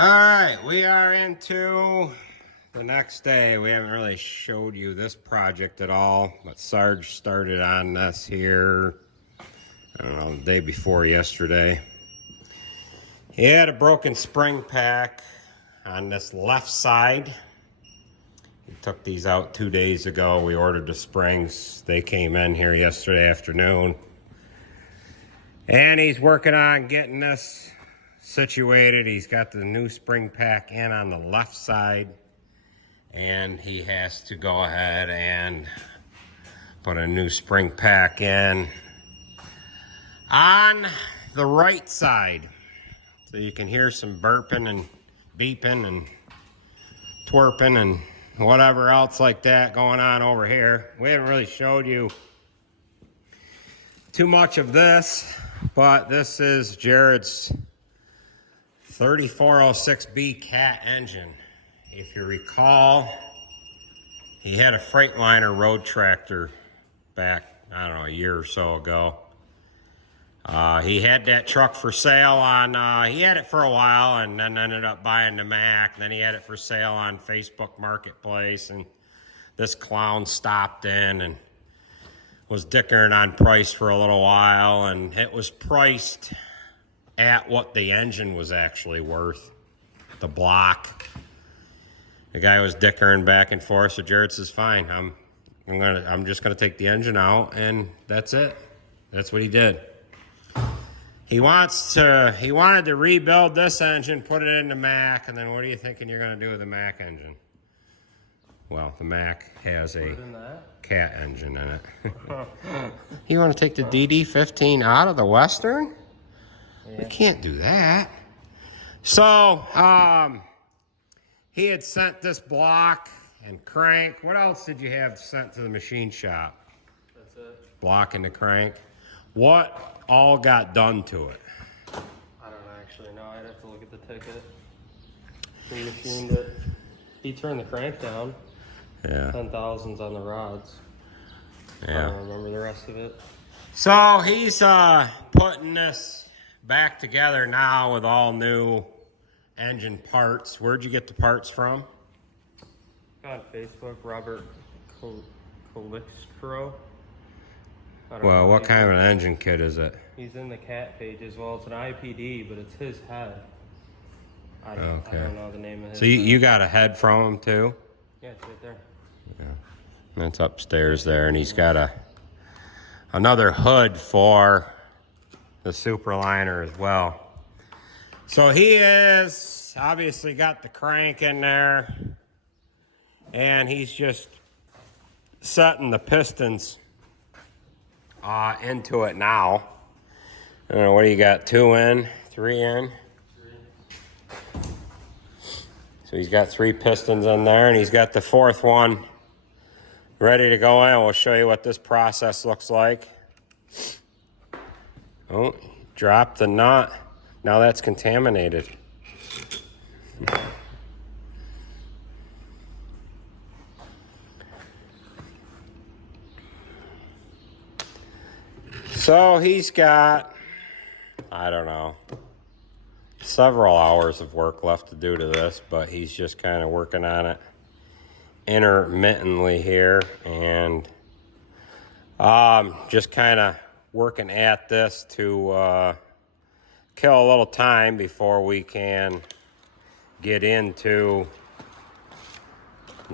All right, we are into the next day. We haven't really showed you this project at all, but Sarge started on this here, I don't know, the day before yesterday. He had a broken spring pack on this left side. We took these out 2 days ago. We ordered the springs. They came in here yesterday afternoon. And he's working on getting this situated. He's got the new spring pack in on the left side. And he has to go ahead and put a new spring pack in on the right side. So you can hear some burping and beeping and twerping and whatever else like that going on over here. We haven't really showed you too much of this, but this is Jared's 3406B Cat engine. If you recall, he had a Freightliner road tractor back, I don't know, a year or so ago. He had that truck for sale on, he had it for a while and then ended up buying the Mack. Then he had it for sale on Facebook Marketplace, and this clown stopped in and was dickering on price for a little while, and it was priced at what the engine was actually worth, the block. The guy was dickering back and forth, so Jared says, fine, I'm just gonna take the engine out, and that's it. That's what he did. He wanted to rebuild this engine, put it in the Mack, and then what are you thinking you're gonna do with the Mack engine? Well, the Mack has a Cat engine in it. You want to take the DD15 out of the Western? Yeah. You can't do that. So, he had sent this block and crank. What else did you have sent to the machine shop? That's it. Block and the crank. What all got done to it? I don't actually know. I'd have to look at the ticket. He machined it. He turned the crank down. Yeah. 10,000s on the rods. Yeah. I don't remember the rest of it. So he's putting this back together now with all new engine parts. Where'd you get the parts from? On Facebook, Robert Calixtro. Well, what kind of an engine kit is it? He's in the Cat page as well. It's an IPD, but it's his head. I don't know the name of his. So you got a head from him too? Yeah, it's right there. Yeah. That's upstairs there, and he's got another hood for the Superliner as well. So he is obviously got the crank in there, and he's just setting the pistons into it now. I don't know, what do you got, 2 in, 3 in? 3. So he's got 3 pistons in there, and he's got the 4th one ready to go in. We'll show you what this process looks like. Oh, drop the nut. Now that's contaminated. So he's got, I don't know, several hours of work left to do to this, but he's just kind of working on it intermittently here, and just kind of working at this to kill a little time before we can get into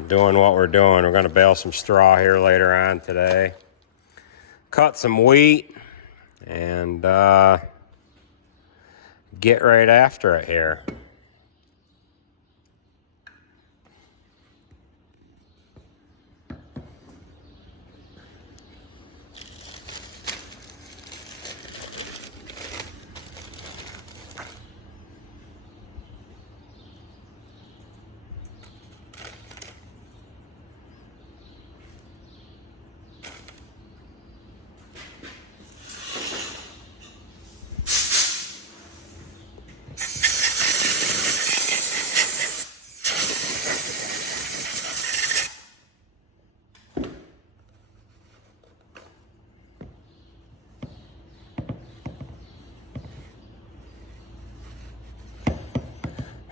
doing what we're doing. We're going to bale some straw here later on today, cut some wheat, and get right after it here.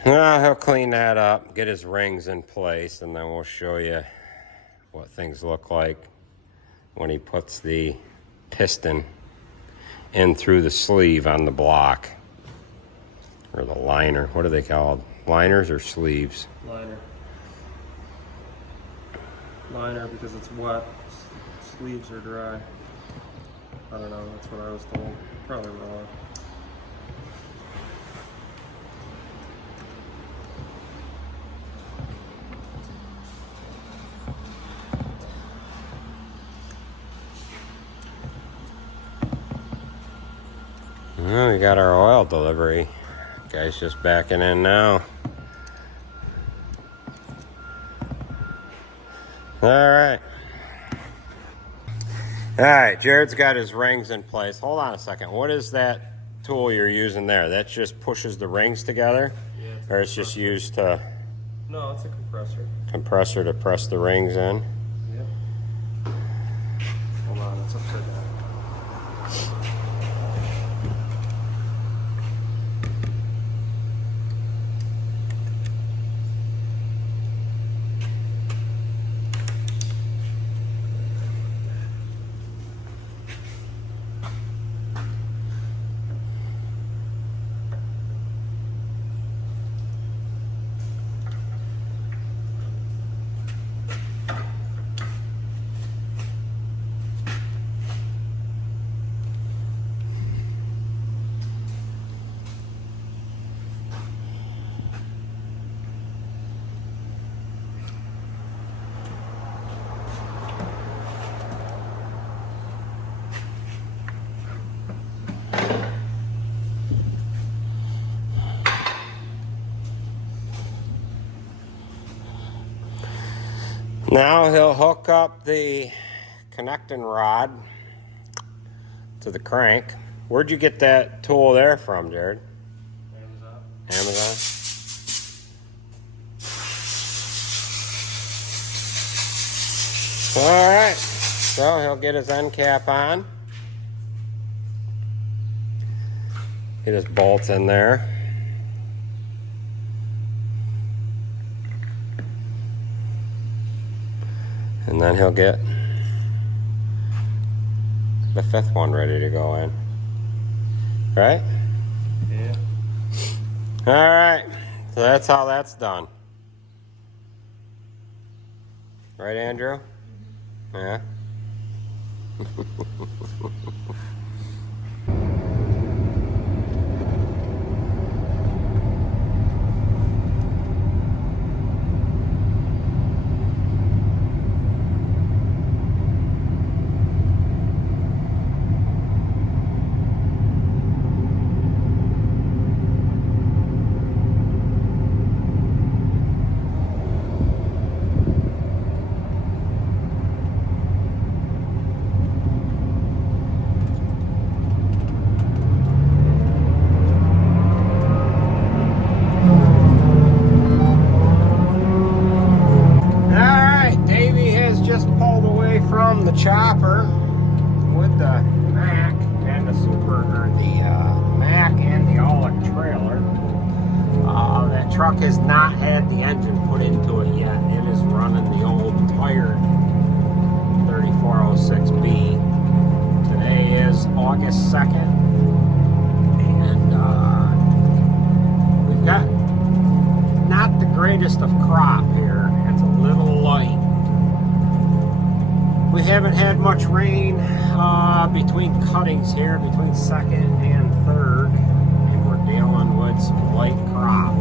He'll clean that up, get his rings in place, and then we'll show you what things look like when he puts the piston in through the sleeve on the block. Or the liner. What are they called? Liners or sleeves? Liner. Liner because it's wet. Sleeves are dry. I don't know, that's what I was told. Probably wrong. Well, we got our oil delivery. Guy's just backing in now. Alright. Alright, Jared's got his rings in place. Hold on a second. What is that tool you're using there? That just pushes the rings together? Yeah. Or it's just used to... No, it's a compressor. Compressor to press the rings in? Yep. Hold on, it's upside down. Now he'll hook up the connecting rod to the crank. Where'd you get that tool there from, Jared? Amazon? Alright, so he'll get his end cap on. Get his bolts in there. And then he'll get the fifth one ready to go in. Right? Yeah. Alright, so that's how that's done. Right, Andrew? Yeah. From the chopper with the Mack and the Mack and the Aulick trailer. That truck has not had the engine put into it yet. It is running the old tired 3406B. Today is August 2nd, and we've got not the greatest of crop here. It's a little light. We haven't had much rain between cuttings here, between second and third, and we're dealing with some light crop.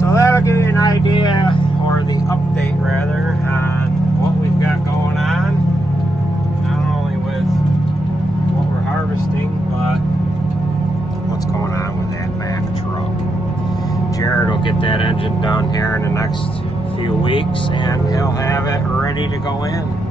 So that'll give you an idea, or the update rather, on what we've got going on, not only with what we're harvesting, but what's going on with that Mack truck. Jared will get that engine done here in the next few weeks, and he'll have it ready to go in.